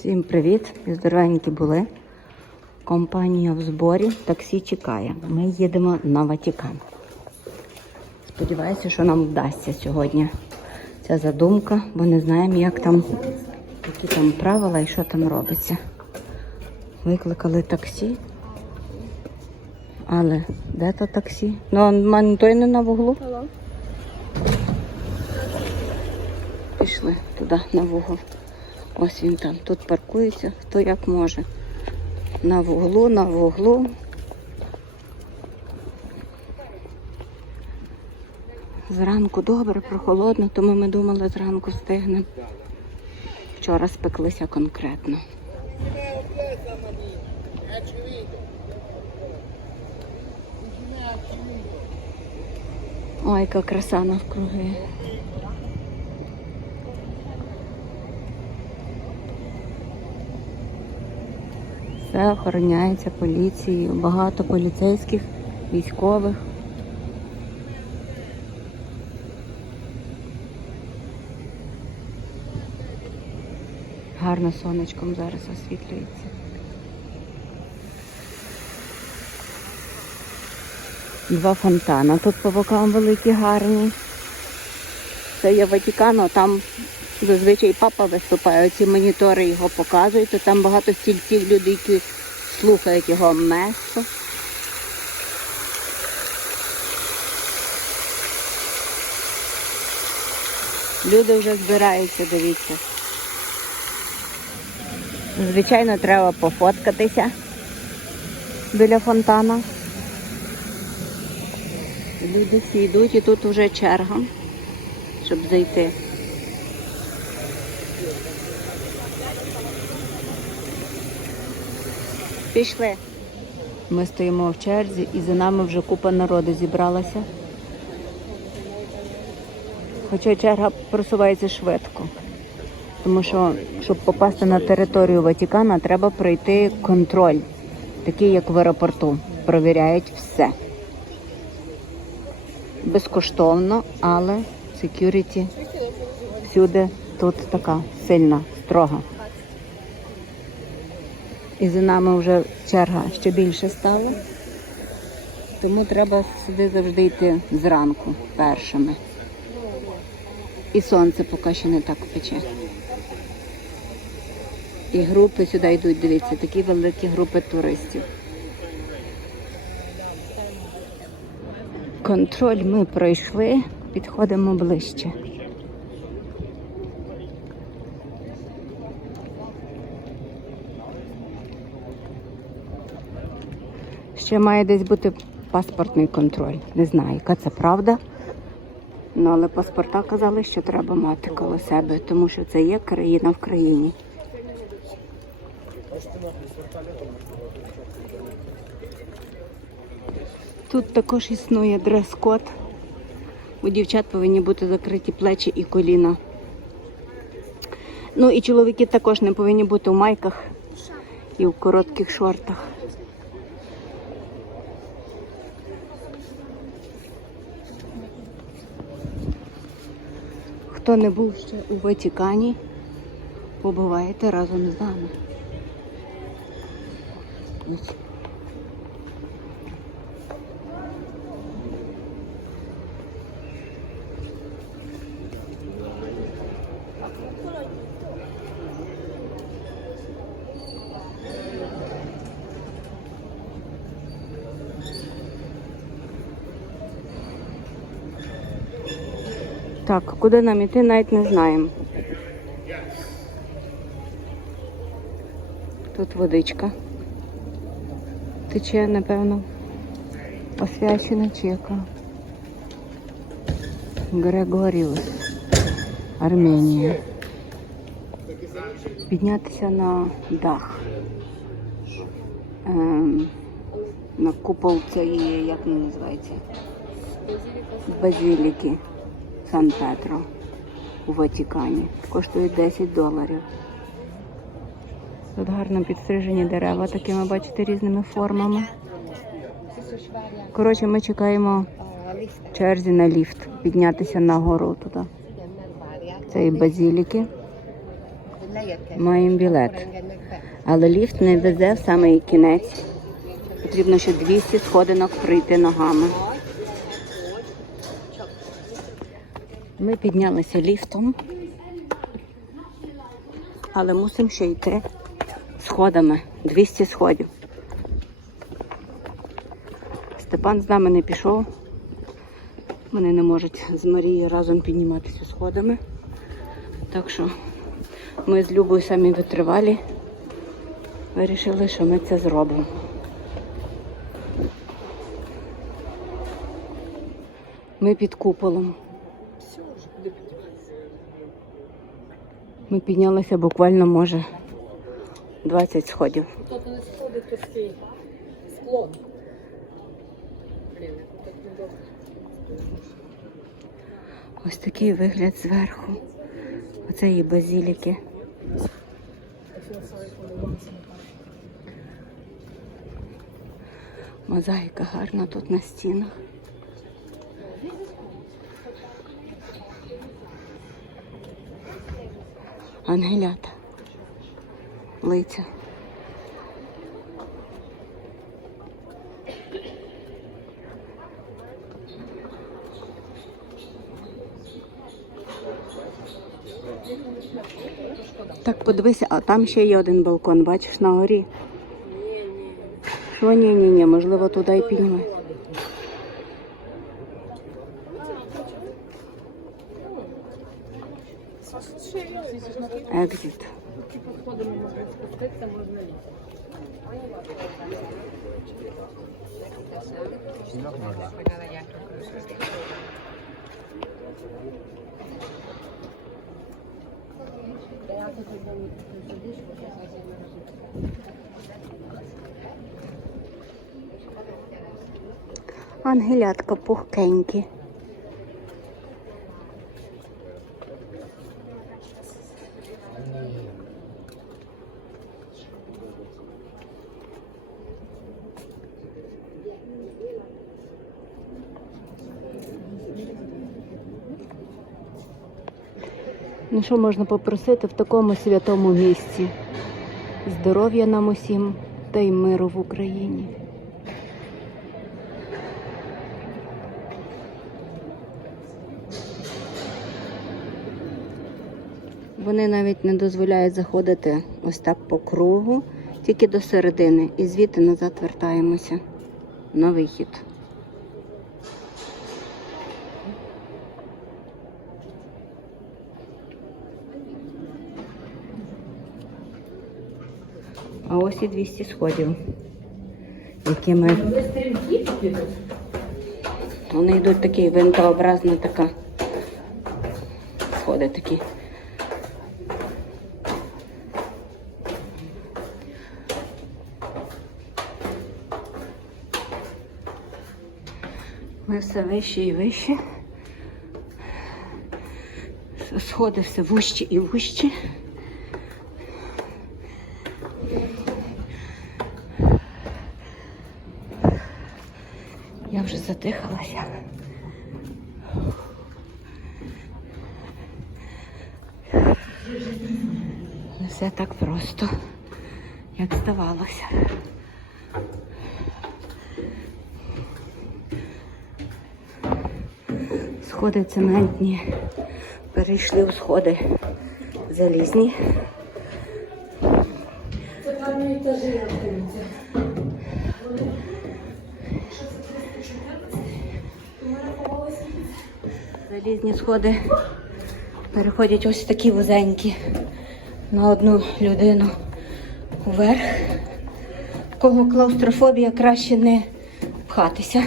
Всім привіт! Здоровенькі були. Компанія в зборі. Таксі чекає. Ми їдемо на Ватикан. Сподіваюся, що нам вдасться сьогодні ця задумка, бо не знаємо, як там, які там правила і що там робиться. Викликали таксі. Але де то таксі? Ну, в мене той не на вуглу. Пішли туди на вугол. Ось він там. Тут паркується, хто як може. На вуглу, на вуглу. Зранку добре, прохолодно, тому ми думали, зранку встигнемо. Вчора спеклися конкретно. Ой, яка краса навкруги. Все охороняється поліцією, багато поліцейських, військових. Гарно сонечком зараз освітлюється. Два фонтана. Тут по бокам великі гарні. Це є Ватикан, а там зазвичай папа виступає, ці монітори його показують, то там багато стільців людей, які слухають його месо. Люди вже збираються, дивіться. Звичайно, треба пофоткатися біля фонтана. Люди всі йдуть і тут вже черга, щоб зайти. Пішли. Ми стоїмо в черзі і за нами вже купа народу зібралася. Хоча черга просувається швидко. Тому що, щоб попасти на територію Ватикана, треба пройти контроль, такий як в аеропорту. Провіряють все. Безкоштовно, але security всюди тут така сильна, строга. І за нами вже черга ще більше стала. Тому треба сюди завжди йти зранку першими. І сонце поки ще не так пече. І групи сюди йдуть, дивіться, такі великі групи туристів. Контроль ми пройшли, підходимо ближче. Ще має десь бути паспортний контроль. Не знаю, яка це правда. Ну, але паспорта казали, що треба мати коло себе, тому що це є країна в країні. Тут також існує дрес-код. У дівчат повинні бути закриті плечі і коліна. Ну і чоловіки також не повинні бути в майках і в коротких шортах. Хто не був ще у Ватикані, побуваєте разом з нами. Так, куди нам іти, навіть не знаємо. Тут водичка. Тече, напевно, освячена чи яка. Григоріус, Арменія. Піднятися на дах. Ем, на купол цієї, як вона називається? Базиліки. Сан Петро у Ватикані. Коштує 10 доларів. Тут гарно підстрижені дерева, такими, бачите, різними формами. Коротше, ми чекаємо черзі на ліфт, піднятися на гору туди. Цієї базіліки. Маємо білет. Але ліфт не везе в самий кінець. Потрібно ще 200 сходинок пройти ногами. Ми піднялися ліфтом, але мусимо ще йти сходами. 200 сходів. Степан з нами не пішов. Вони не можуть з Марією разом підніматися сходами. Так що ми з Любою самі витривалі. Вирішили, що ми це зробимо. Ми під куполом. Ми піднялися буквально, може, 20 сходів. Тут не сходить, то такий склон. Ось такий вигляд зверху. Оце її базіліки. Мозаїка гарна тут на стінах. Ангелята. Лиця. Так, подивися, а там ще є один балкон, бачиш, на горі. Що ні, ні, ні, можливо, туди і підніме. Лізти. Ангелятка пухкенькі. Ну що можна попросити в такому святому місці? Здоров'я нам усім та й миру в Україні. Вони навіть не дозволяють заходити ось так по кругу, тільки до середини. І звідти назад вертаємося на вихід. А ось і 200 сходів, які ми. Вони йдуть такі винтообразна така. Сходи такі. Ми все вище і вище. Сходи все вужче і вужче. Я вже задихалася. Не все так просто, як здавалося. Сходи цементні перейшли у сходи залізні. Залізні сходи переходять ось такі вузенькі на одну людину вверх. В кого клаустрофобія краще не пхатися.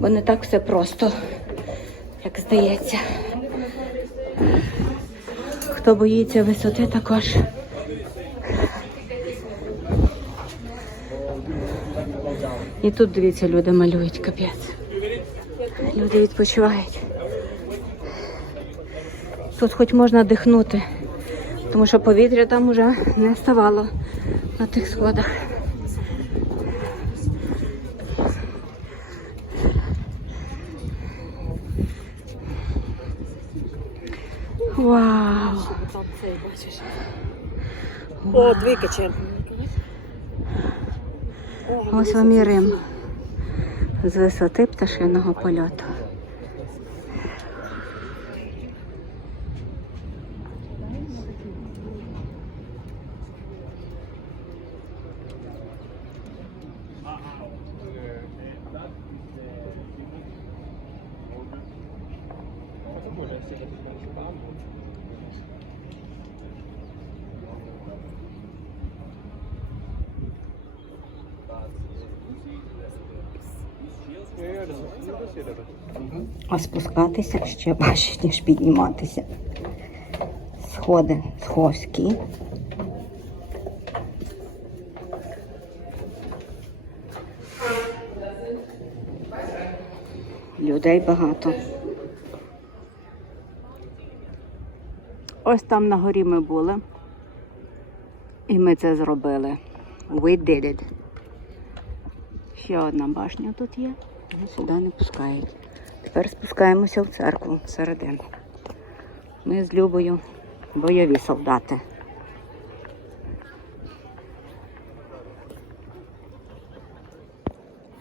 Бо не так все просто, як здається. Хто боїться висоти також. І тут, дивіться, люди малюють капець. Люди відпочивають. Тут хоч можна дихнути, тому що повітря там уже не ставало на тих сходах. Вау! О, дві качельки. Ось вам і Рим. З висоти пташиного польоту. А спускатися ще важче, ніж підніматися. Сходи сховські. Людей багато. Ось там на горі ми були. І ми це зробили. We did it. Ще одна башня тут є, але сюди не пускають. Тепер спускаємося в церкву всередину. Ми з Любою бойові солдати.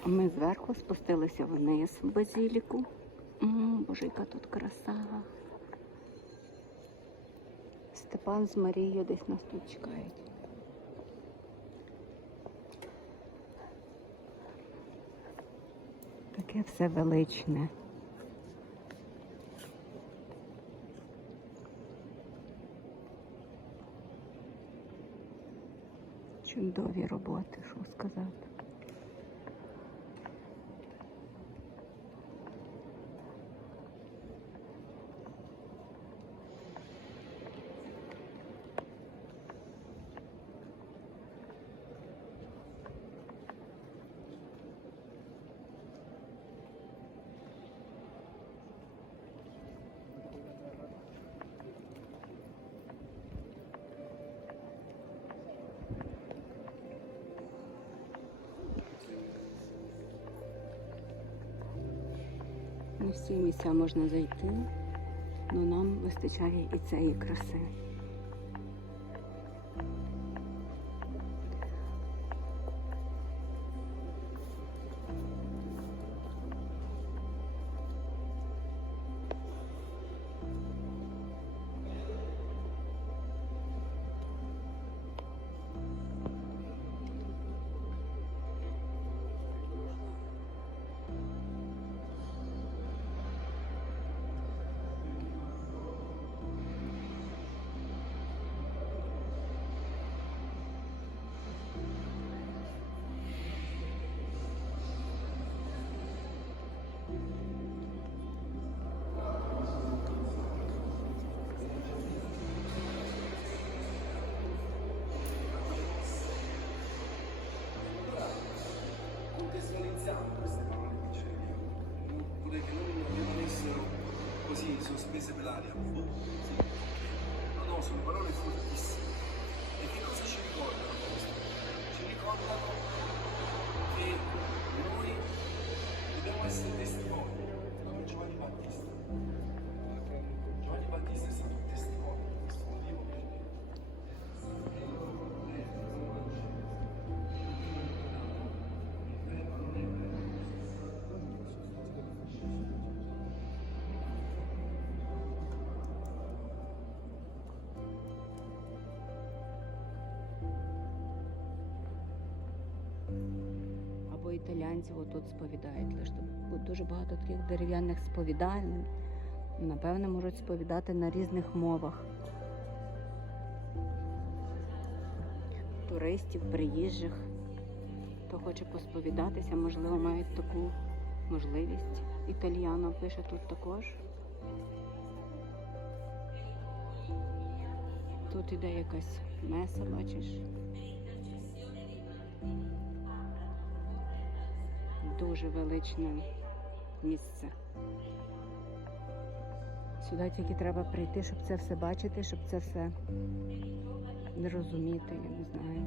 Ми зверху спустилися вниз в базіліку. Боже, яка тут краса. Степан з Марією десь нас тут чекають. Таке все величне. Чудові роботи, що сказати. Всі місця можна зайти, але нам вистачає і цієї краси. Così sospese per l'aria. Boh, sì. No, no, sono parole fortissime. E che cosa ci ricordano queste? Ci ricordano che noi dobbiamo essere testimoni, come Giovanni Battista. Giovanni Battista è stato Або італійців отут сповідають. Лише дуже багато таких дерев'яних сповідальень. Напевно, можуть сповідати на різних мовах. Туристів, приїжджих, хто хоче посповідатися, можливо, мають таку можливість. Італіано пише тут також. Тут іде якась меса, бачиш. Дуже величне місце. Сюди тільки треба прийти, щоб це все бачити, щоб це все не розуміти, я не знаю.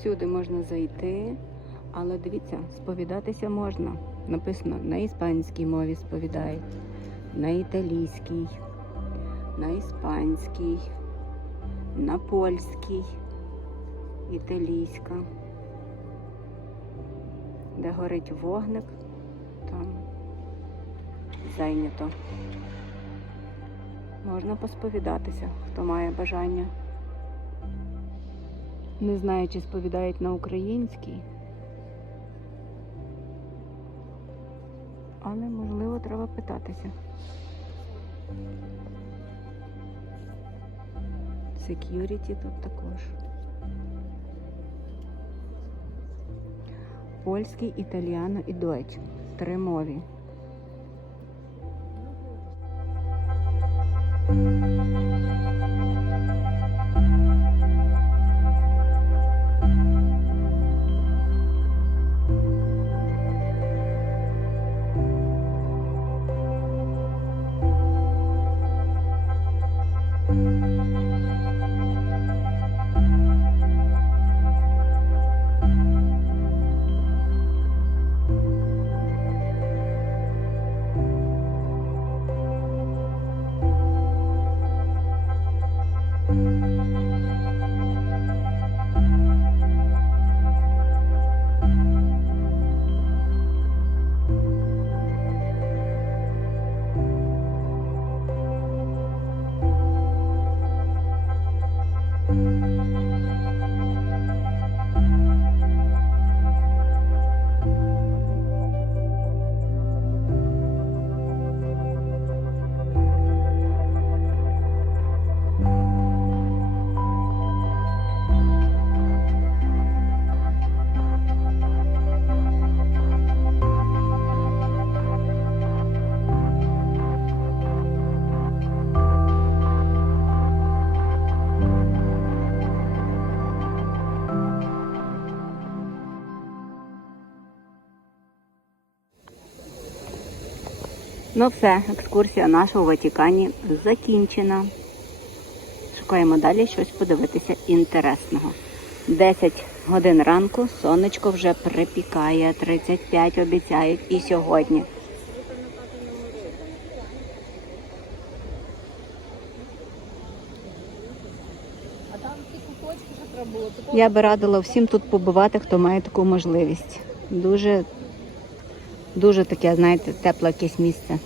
Всюди можна зайти, але дивіться, сповідатися можна. Написано на іспанській мові сповідають, на італійській, на іспанській, на польській, італійська. Де горить вогник, там зайнято. Можна посповідатися, хто має бажання. Не знаю, чи сповідають на українській. Але можливо треба питатися. Security тут також. Польський, італіано і дойч. Три мові. Música Ну все, екскурсія наша у Ватикані закінчена. Шукаємо далі щось подивитися інтересного. 10 годин ранку, сонечко вже припікає, 35 обіцяють і сьогодні. Я би радила всім тут побувати, хто має таку можливість. Дуже, дуже таке, знаєте, тепле якесь місце.